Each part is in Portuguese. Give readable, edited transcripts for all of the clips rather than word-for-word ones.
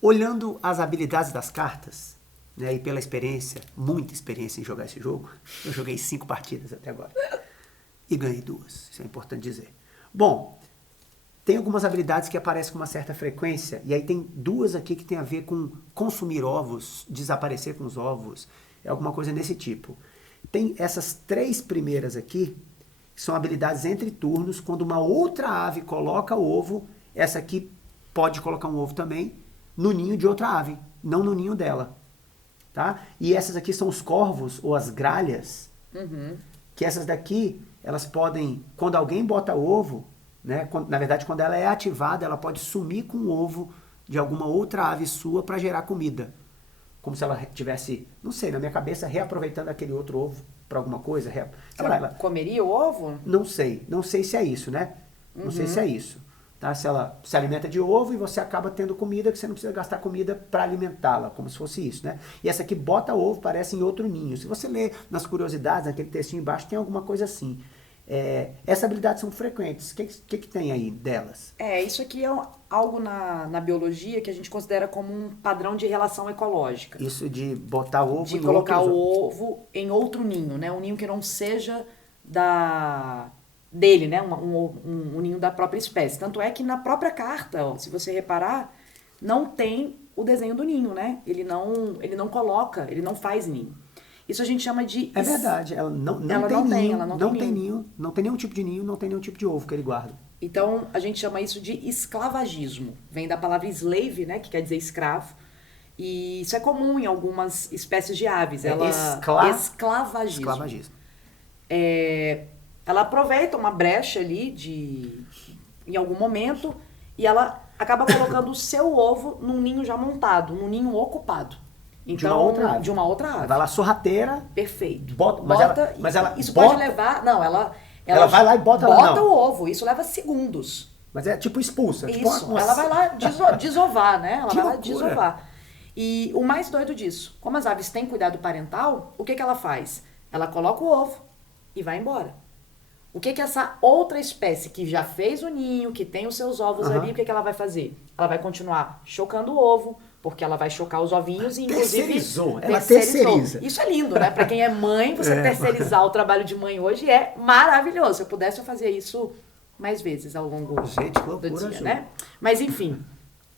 Olhando as habilidades das cartas, né, e pela experiência, muita experiência em jogar esse jogo, eu joguei 5 partidas até agora e ganhei 2, isso é importante dizer. Bom, tem algumas habilidades que aparecem com uma certa frequência, e aí tem 2 aqui que tem a ver com consumir ovos, desaparecer com os ovos, é alguma coisa nesse tipo. Tem essas 3 primeiras aqui, que são habilidades entre turnos, quando uma outra ave coloca o ovo, essa aqui pode colocar um ovo também, no ninho de outra ave, não no ninho dela. Tá? E essas aqui são os corvos, ou as gralhas, que essas daqui, elas podem, quando alguém bota ovo, né, na verdade, quando ela é ativada, ela pode sumir com o ovo de alguma outra ave sua para gerar comida. Como se ela tivesse, não sei, na minha cabeça, reaproveitando aquele outro ovo para alguma coisa. Ela comeria o ovo? Não sei se é isso, né? Não sei se é isso. Tá? Se ela se alimenta de ovo e você acaba tendo comida que você não precisa gastar comida para alimentá-la, como se fosse isso, né? E essa aqui bota ovo, parece em outro ninho. Se você ler nas curiosidades, naquele textinho embaixo, tem alguma coisa assim. Essas habilidades são frequentes. O que tem aí delas? Isso aqui é algo na biologia que a gente considera como um padrão de relação ecológica. Isso de botar ovo de colocar o ovo em outro ninho, né? Um ninho que não seja dele, né? Um ninho da própria espécie. Tanto é que na própria carta, ó, se você reparar, não tem o desenho do ninho, né? Ele não coloca, ele não faz ninho. Isso a gente chama de... É verdade, ela não tem ninho, não tem nenhum tipo de ninho, não tem nenhum tipo de ovo que ele guarda. Então, a gente chama isso de esclavagismo. Vem da palavra slave, né? Que quer dizer escravo. E isso é comum em algumas espécies de aves. Esclavagismo. Ela aproveita uma brecha ali em algum momento e ela acaba colocando o seu ovo num ninho já montado, num ninho ocupado. Então, de uma outra ave. Vai lá sorrateira. Perfeito. Mas ela isso bota, pode levar... Não, ela vai lá e bota o ovo. Isso leva segundos. Mas é tipo expulsa. Isso. Tipo ela vai lá desovar, né? Ela que vai lá loucura. desovar. E o mais doido disso, como as aves têm cuidado parental, o que ela faz? Ela coloca o ovo e vai embora. O que essa outra espécie que já fez o ninho, que tem os seus ovos ali, o que ela vai fazer? Ela vai continuar chocando o ovo, porque ela vai chocar os ovinhos e inclusive... Ela terceiriza. Isso é lindo, né? Pra quem é mãe, você terceirizar o trabalho de mãe hoje é maravilhoso. Se eu pudesse, eu fazia isso mais vezes ao longo do dia, né? Mas enfim.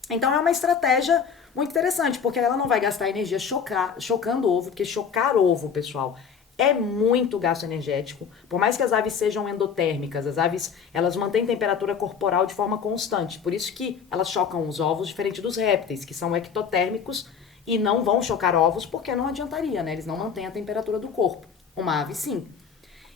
Então é uma estratégia muito interessante, porque ela não vai gastar energia chocando ovo, porque chocar ovo, pessoal, é muito gasto energético. Por mais que as aves sejam endotérmicas, as aves, elas mantêm temperatura corporal de forma constante. Por isso que elas chocam os ovos diferente dos répteis, que são ectotérmicos e não vão chocar ovos porque não adiantaria, né? Eles não mantêm a temperatura do corpo. Uma ave, sim.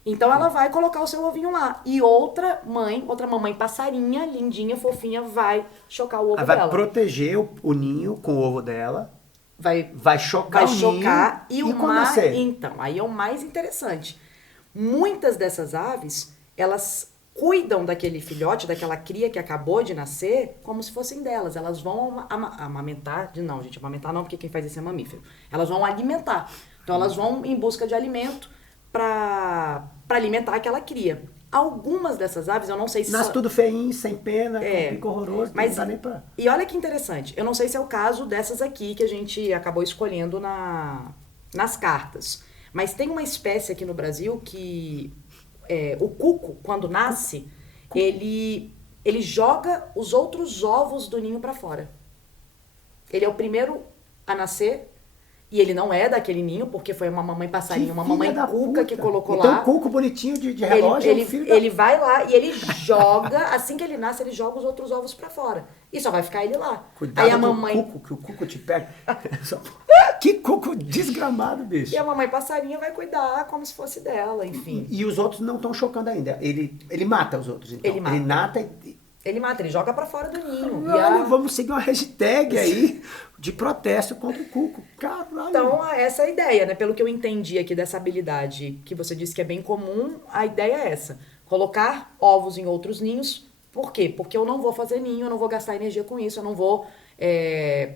Então ela vai colocar o seu ovinho lá. E outra mamãe passarinha, lindinha, fofinha, vai chocar o ovo dela. Vai proteger o ninho com o ovo dela. Vai chocar o ninho. Então, aí é o mais interessante. Muitas dessas aves, elas cuidam daquele filhote, daquela cria que acabou de nascer, como se fossem delas. Elas vão amamentar. Amamentar não, porque quem faz isso é mamífero. Elas vão alimentar. Então, elas vão em busca de alimento para alimentar aquela cria. Algumas dessas aves, eu não sei se... Nasce tudo feinho, sem pena, com pico horroroso, não dá nem pra... E olha que interessante, eu não sei se é o caso dessas aqui que a gente acabou escolhendo nas cartas. Mas tem uma espécie aqui no Brasil que... o cuco, quando nasce, ele joga os outros ovos do ninho para fora. Ele é o primeiro a nascer... E ele não é daquele ninho, porque foi uma mamãe passarinho, uma mamãe cuca que colocou lá. Então o cuco bonitinho de relógio é o filho ele vai lá e ele joga, assim que ele nasce, ele joga os outros ovos pra fora. E só vai ficar ele lá. Cuidado aí a mamãe... cuco, que o cuco te pega. Que cuco desgramado, bicho. E a mamãe passarinha vai cuidar como se fosse dela, enfim. E os outros não estão chocando ainda. Ele mata os outros, então. Ele mata, ele joga pra fora do ninho. Vamos seguir uma hashtag aí de protesto contra o cuco. Caralho. Então, essa é a ideia, né? Pelo que eu entendi aqui dessa habilidade que você disse que é bem comum, a ideia é essa. Colocar ovos em outros ninhos. Por quê? Porque eu não vou fazer ninho, eu não vou gastar energia com isso, eu não vou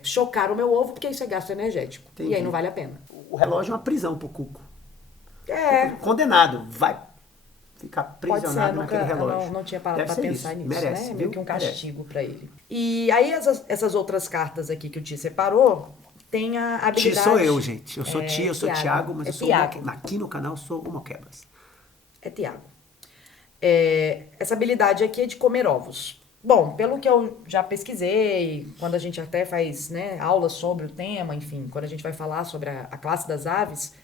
chocar o meu ovo, porque isso é gasto energético. Entendi. E aí não vale a pena. O relógio é uma prisão pro cuco. É. Condenado. Vai ficar aprisionado naquele relógio. Eu não tinha parado para pensar nisso, merece, né? Meio que um castigo para ele. E aí essas outras cartas aqui que o Ti separou, tem a habilidade... Ti sou eu, gente. Eu sou Ti, eu sou Thiago, mas eu sou Thiago. aqui no canal eu sou o Moquebas. É Thiago. Essa habilidade aqui é de comer ovos. Bom, pelo que eu já pesquisei, quando a gente até faz, né, aulas sobre o tema, enfim, quando a gente vai falar sobre a classe das aves,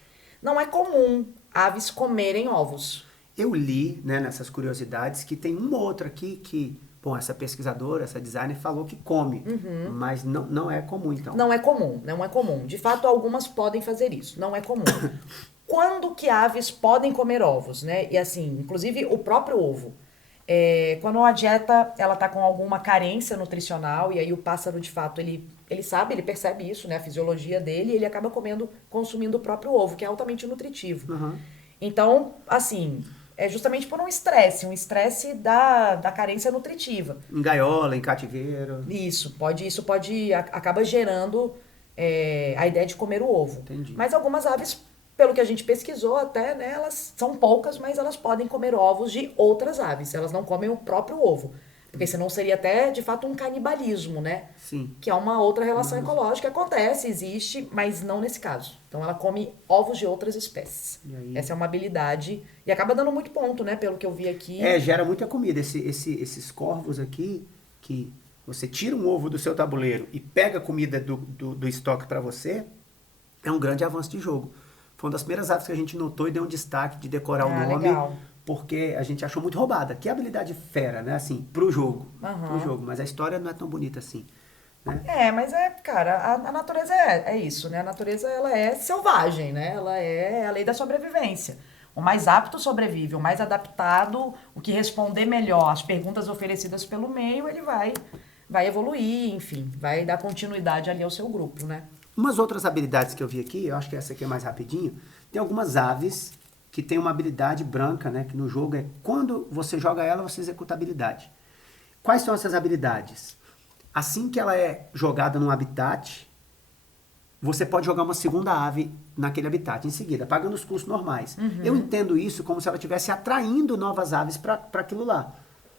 não é comum aves comerem ovos. Eu li, né, nessas curiosidades, que tem uma ou outra aqui que, bom, essa pesquisadora, essa designer falou que come, mas não é comum, então. Não é comum. De fato, algumas podem fazer isso, não é comum. Quando que aves podem comer ovos, né? E assim, inclusive o próprio ovo. Quando a dieta ela tá com alguma carência nutricional, e aí o pássaro, de fato, ele sabe, ele percebe isso, né? A fisiologia dele, e ele acaba consumindo o próprio ovo, que é altamente nutritivo. Então, assim, é justamente por um estresse da carência nutritiva. Em gaiola, em cativeiro. Isso acaba gerando a ideia de comer o ovo. Entendi. Mas algumas aves, pelo que a gente pesquisou até, né, elas são poucas, mas elas podem comer ovos de outras aves. Elas não comem o próprio ovo. Porque senão seria até, de fato, um canibalismo, né? Sim. Que é uma outra relação ecológica. Acontece, existe, mas não nesse caso. Então ela come ovos de outras espécies. Essa é uma habilidade. E acaba dando muito ponto, né? Pelo que eu vi aqui. Gera muita comida. Esses corvos aqui, que você tira um ovo do seu tabuleiro e pega a comida do estoque para você, é um grande avanço de jogo. Foi uma das primeiras aves que a gente notou e deu um destaque de decorar o nome. Legal. Porque a gente achou muito roubada. Que habilidade fera, né? Assim, pro jogo. Pro jogo. Mas a história não é tão bonita assim. Né? Mas cara, a natureza é isso, né? A natureza, ela é selvagem, né? Ela é a lei da sobrevivência. O mais apto sobrevive, o mais adaptado, o que responder melhor às perguntas oferecidas pelo meio, ele vai evoluir, enfim, vai dar continuidade ali ao seu grupo, né? Umas outras habilidades que eu vi aqui, eu acho que essa aqui é mais rapidinho. Tem algumas aves que tem uma habilidade branca, né? Que no jogo quando você joga ela, você executa a habilidade. Quais são essas habilidades? Assim que ela é jogada num habitat, você pode jogar uma segunda ave naquele habitat em seguida, pagando os custos normais. Eu entendo isso como se ela estivesse atraindo novas aves para aquilo lá.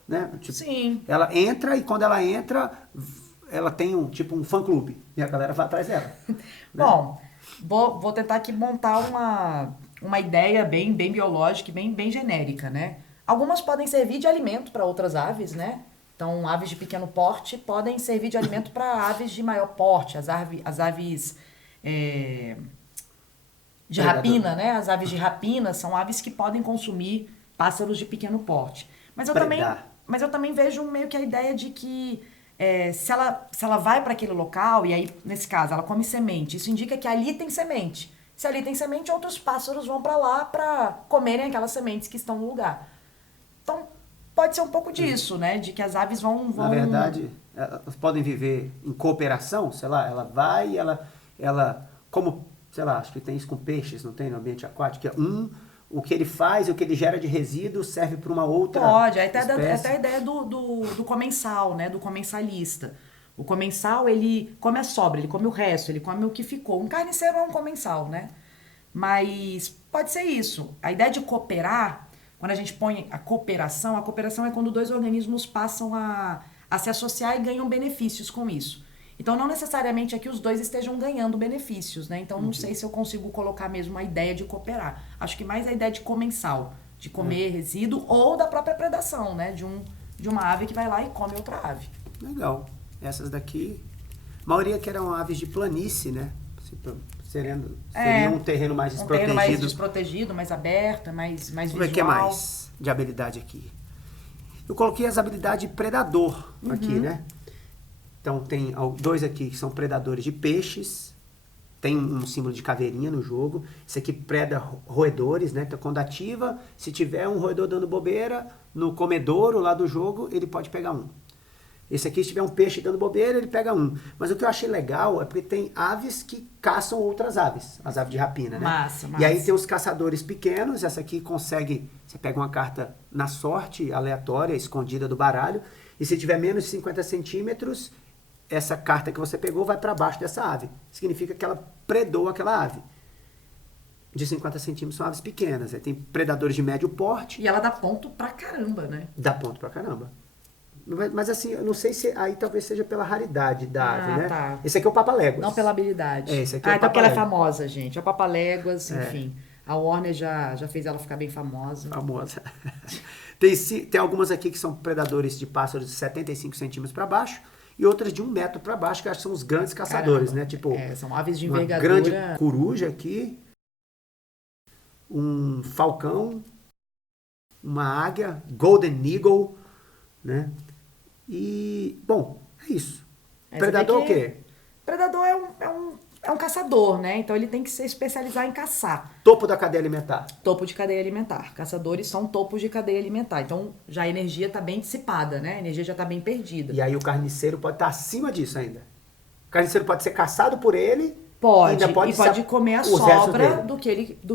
Né? Tipo, sim. Ela entra e quando ela entra, ela tem um fã-clube. E a galera vai atrás dela. Né? Bom, vou tentar aqui montar uma ideia bem biológica e bem genérica, né? Algumas podem servir de alimento para outras aves, né? Então, aves de pequeno porte podem servir de alimento para aves de maior porte, as aves de rapina, né? As aves de rapina são aves que podem consumir pássaros de pequeno porte. Mas eu também vejo meio que a ideia de que se ela vai para aquele local, e aí, nesse caso, ela come semente, isso indica que ali tem semente. Se ali tem semente, outros pássaros vão para lá para comerem aquelas sementes que estão no lugar. Então, pode ser um pouco disso, né? De que as aves vão... Na verdade, elas podem viver em cooperação, sei lá, ela vai, ela como, sei lá, acho que tem isso com peixes, não tem no ambiente aquático, o que ele faz, o que ele gera de resíduo serve para uma outra espécie. Até a ideia do comensal, né? Do comensalista. O comensal, ele come a sobra, ele come o resto, ele come o que ficou. Um carniceiro é um comensal, né? Mas pode ser isso. A ideia de cooperar, quando a gente põe a cooperação é quando dois organismos passam a se associar e ganham benefícios com isso. Então, não necessariamente é que os dois estejam ganhando benefícios, né? Então, não sei se eu consigo colocar mesmo a ideia de cooperar. Acho que mais a ideia de comensal, de comer resíduo ou da própria predação, né? De uma ave que vai lá e come outra ave. Legal. Essas daqui, a maioria que eram aves de planície, né? Seria um terreno mais desprotegido. Um terreno mais desprotegido, mais aberto, mais visual. Vamos ver o que mais de habilidade aqui. Eu coloquei as habilidades de predador aqui, né? Então, tem dois aqui que são predadores de peixes. Tem um símbolo de caveirinha no jogo. Esse aqui preda roedores, né? Então, quando ativa, se tiver um roedor dando bobeira, no comedouro lá do jogo, ele pode pegar um. Esse aqui, se tiver um peixe dando bobeira, ele pega um. Mas o que eu achei legal é porque tem aves que caçam outras aves. As aves de rapina, né? Massa. E aí tem os caçadores pequenos. Essa aqui consegue... Você pega uma carta na sorte, aleatória, escondida do baralho. E se tiver menos de 50 centímetros... essa carta que você pegou vai para baixo dessa ave. Significa que ela predou aquela ave. de 50 centímetros são aves pequenas. Aí tem predadores de médio porte. E ela dá ponto pra caramba, né? Dá ponto pra caramba. Mas assim, eu não sei se aí talvez seja pela raridade da ave, né? Tá. Esse aqui é o Papaléguas. Não pela habilidade. Esse aqui é o então porque ela é Papaléguas. famosa, gente. A Papaléguas, enfim. A Warner já fez ela ficar bem famosa. Famosa. Tem algumas aqui que são predadores de pássaros de 75 centímetros para baixo e outras de 1 metro para baixo, que acho que são os grandes caçadores, né? Tipo, são aves de uma envergadura. grande coruja aqui, um falcão, uma águia, golden eagle, né? E, bom, é isso. Predador o quê? Predador é um caçador, né? Então ele tem que se especializar em caçar. Topo da cadeia alimentar. Topo de cadeia alimentar. Caçadores são topos de cadeia alimentar. Então já a energia está bem dissipada, né? A energia já está bem perdida. E aí o carniceiro pode estar acima disso ainda. O carniceiro pode ser caçado por ele. Pode. E pode comer a sobra do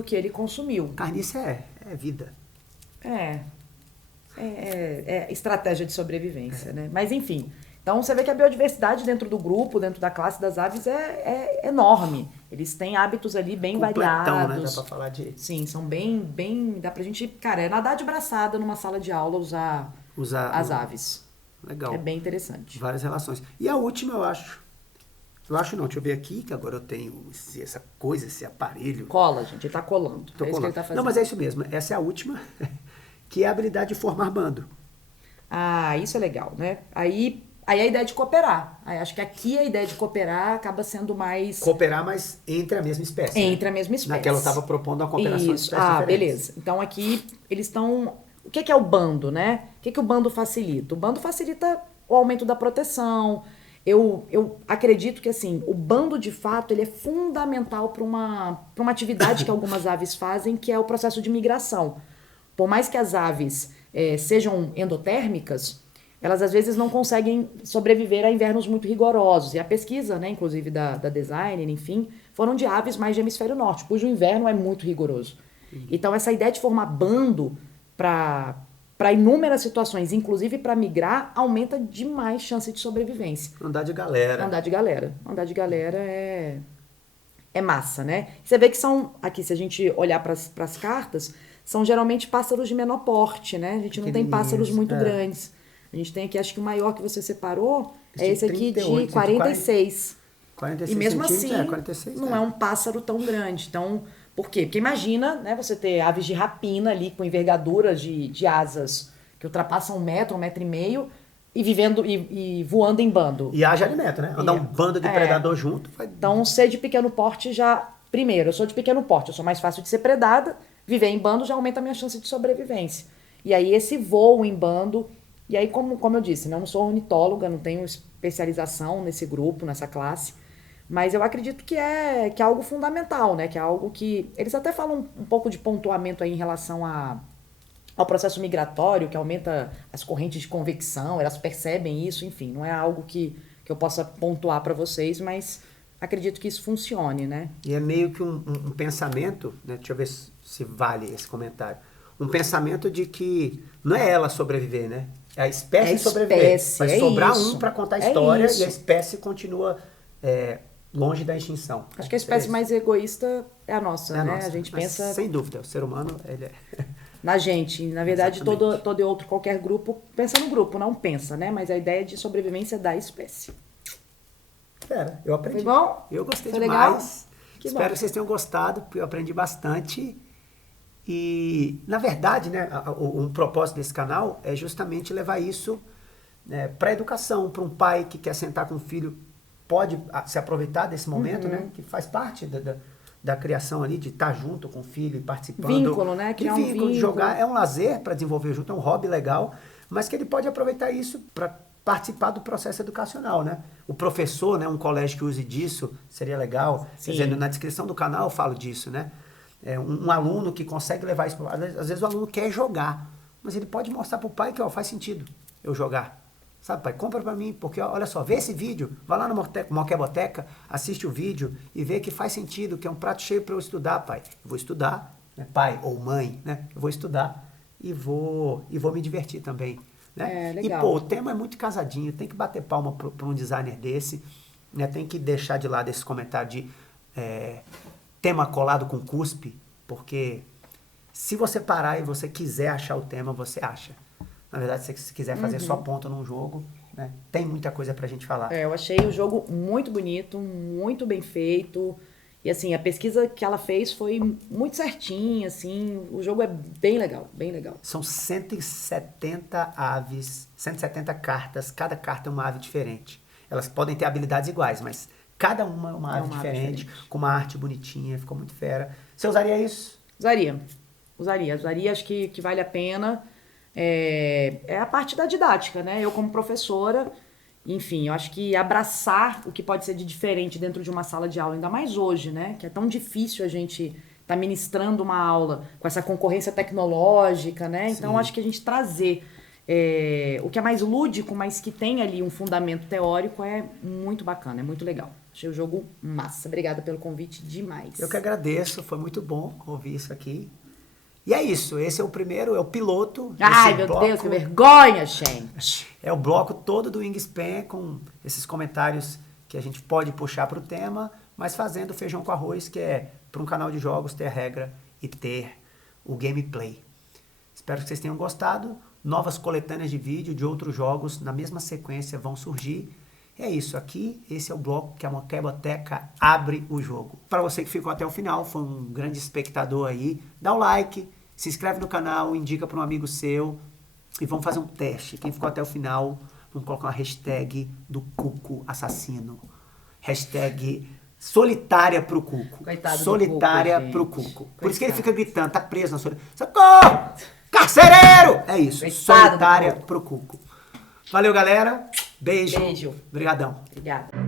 que ele consumiu. Carniça é vida. É estratégia de sobrevivência, né? Mas enfim. Então você vê que a biodiversidade dentro do grupo, dentro da classe das aves é enorme. Eles têm hábitos ali bem variados. Né? Dá pra falar de... Sim, são bem... Dá pra gente, cara, nadar de braçada numa sala de aula usar as aves. Legal. É bem interessante. Várias relações. E a última, eu acho não, deixa eu ver aqui, que agora eu tenho essa coisa, esse aparelho. Cola, gente, ele tá colando. Tô colando. Isso que ele tá fazendo. Não, mas é isso mesmo. Essa é a última, que é a habilidade de formar bando. Ah, isso é legal, né? Aí a ideia de cooperar. Aí acho que aqui a ideia de cooperar acaba sendo mais... Cooperar, mas entre a mesma espécie. Entre a mesma espécie. Naquela eu estava propondo uma cooperação de espécies diferentes. Beleza. Então aqui eles estão... O que é o bando, né? O que o bando facilita? O bando facilita o aumento da proteção. Eu acredito que, assim, o bando, de fato, ele é fundamental para uma atividade que algumas aves fazem, que é o processo de migração. Por mais que as aves sejam endotérmicas, elas às vezes não conseguem sobreviver a invernos muito rigorosos. E a pesquisa, né, inclusive da Designer, enfim, foram de aves mais de hemisfério norte, cujo inverno é muito rigoroso. Então essa ideia de formar bando para inúmeras situações, inclusive para migrar, aumenta demais chance de sobrevivência. Andar de galera. Andar de galera é massa, né? Você vê que são, aqui se a gente olhar para as cartas, são geralmente pássaros de menor porte, né? A gente não tem pássaros muito grandes. A gente tem aqui, acho que o maior que você separou é esse aqui 38, de 46. 46 e mesmo assim, 46, não é um pássaro tão grande. Então, por quê? Porque imagina, né, você ter aves de rapina ali com envergaduras de asas que ultrapassam 1 metro, 1,5 metro e voando em bando. E haja alimento, né? Andar um bando de predador junto. Então, ser de pequeno porte já... Primeiro, eu sou de pequeno porte, eu sou mais fácil de ser predada. Viver em bando já aumenta a minha chance de sobrevivência. E aí, esse voo em bando... E aí, como eu disse, né, eu não sou ornitóloga, não tenho especialização nesse grupo, nessa classe, mas eu acredito que é algo fundamental, né? Que é algo que... Eles até falam um pouco de pontuamento aí em relação ao processo migratório, que aumenta as correntes de convecção, elas percebem isso, enfim, não é algo que eu possa pontuar para vocês, mas acredito que isso funcione, né? E é meio que um pensamento, né? Deixa eu ver se vale esse comentário. Um pensamento de que não é ela sobreviver, né? É a espécie sobreviver. Vai sobrar um para contar a história e a espécie continua longe da extinção. Acho que a espécie mais egoísta é a nossa, né? A gente pensa... Sem dúvida, o ser humano, ele é... Na gente. Na verdade, todo outro, qualquer grupo, pensa no grupo, não pensa, né? Mas a ideia de sobrevivência da espécie. Eu aprendi. Foi bom? Eu gostei Foi demais. Legal? Espero que vocês tenham gostado, porque eu aprendi bastante. E, na verdade, né, um propósito desse canal é justamente levar isso, né, para a educação, para um pai que quer sentar com o filho, pode se aproveitar desse momento, né, que faz parte da criação ali, de estar junto com o filho e participando. Vínculo, né? Criar um vínculo. De jogar. É um lazer para desenvolver junto, é um hobby legal, mas que ele pode aproveitar isso para participar do processo educacional, né? O professor, né, um colégio que use disso, seria legal. Quer dizer, na descrição do canal eu falo disso, né? Um aluno que consegue levar isso. Às vezes o aluno quer jogar, mas ele pode mostrar para o pai que faz sentido eu jogar. Sabe, pai, compra para mim, porque olha só, vê esse vídeo, vai lá no Moqueboteca, assiste o vídeo e vê que faz sentido, que é um prato cheio para eu estudar, pai. Eu vou estudar, né, pai ou mãe, né? Eu vou estudar e vou me divertir também. Né? Legal. E, pô, o tema é muito casadinho, tem que bater palma para um designer desse, né? Tem que deixar de lado esse comentário de tema colado com cuspe, Porque se você parar e você quiser achar o tema, você acha. Na verdade, se você quiser fazer só ponto num jogo, né, tem muita coisa pra gente falar. Eu achei o jogo muito bonito, muito bem feito. E assim, a pesquisa que ela fez foi muito certinha, assim. O jogo é bem legal, bem legal. São 170 aves, 170 cartas, cada carta é uma ave diferente. Elas podem ter habilidades iguais, mas cada uma é uma ave diferente, com uma arte bonitinha, ficou muito fera. Você usaria isso? Usaria, acho que vale a pena. É a parte da didática, né? Eu como professora, enfim, eu acho que abraçar o que pode ser de diferente dentro de uma sala de aula, ainda mais hoje, né? Que é tão difícil a gente tá ministrando uma aula com essa concorrência tecnológica, né? Então, acho que a gente trazer o que é mais lúdico, mas que tem ali um fundamento teórico é muito bacana, é muito legal. Achei o jogo massa. Obrigada pelo convite demais. Eu que agradeço, foi muito bom ouvir isso aqui. E é isso, esse é o primeiro, é o piloto. Ai, meu Deus, que vergonha, gente. É o bloco todo do Wingspan com esses comentários que a gente pode puxar para o tema, mas fazendo feijão com arroz, que é para um canal de jogos ter a regra e ter o gameplay. Espero que vocês tenham gostado. Novas coletâneas de vídeo de outros jogos na mesma sequência vão surgir. É isso aqui, esse é o bloco que a Moqueboteca abre o jogo. Para você que ficou até o final, foi um grande espectador aí, dá o like, se inscreve no canal, indica para um amigo seu e vamos fazer um teste. Quem ficou até o final, vamos colocar uma hashtag do Cuco assassino. Hashtag solitária pro Cuco. Coitado solitária do Cuco, pro gente. Cuco. Por Coitado. isso que ele fica gritando, tá preso na solidão. Socorro! Carcereiro! É isso, Coitado solitária pro Cuco. Valeu, galera. Beijo. Beijo. Obrigadão. Obrigada.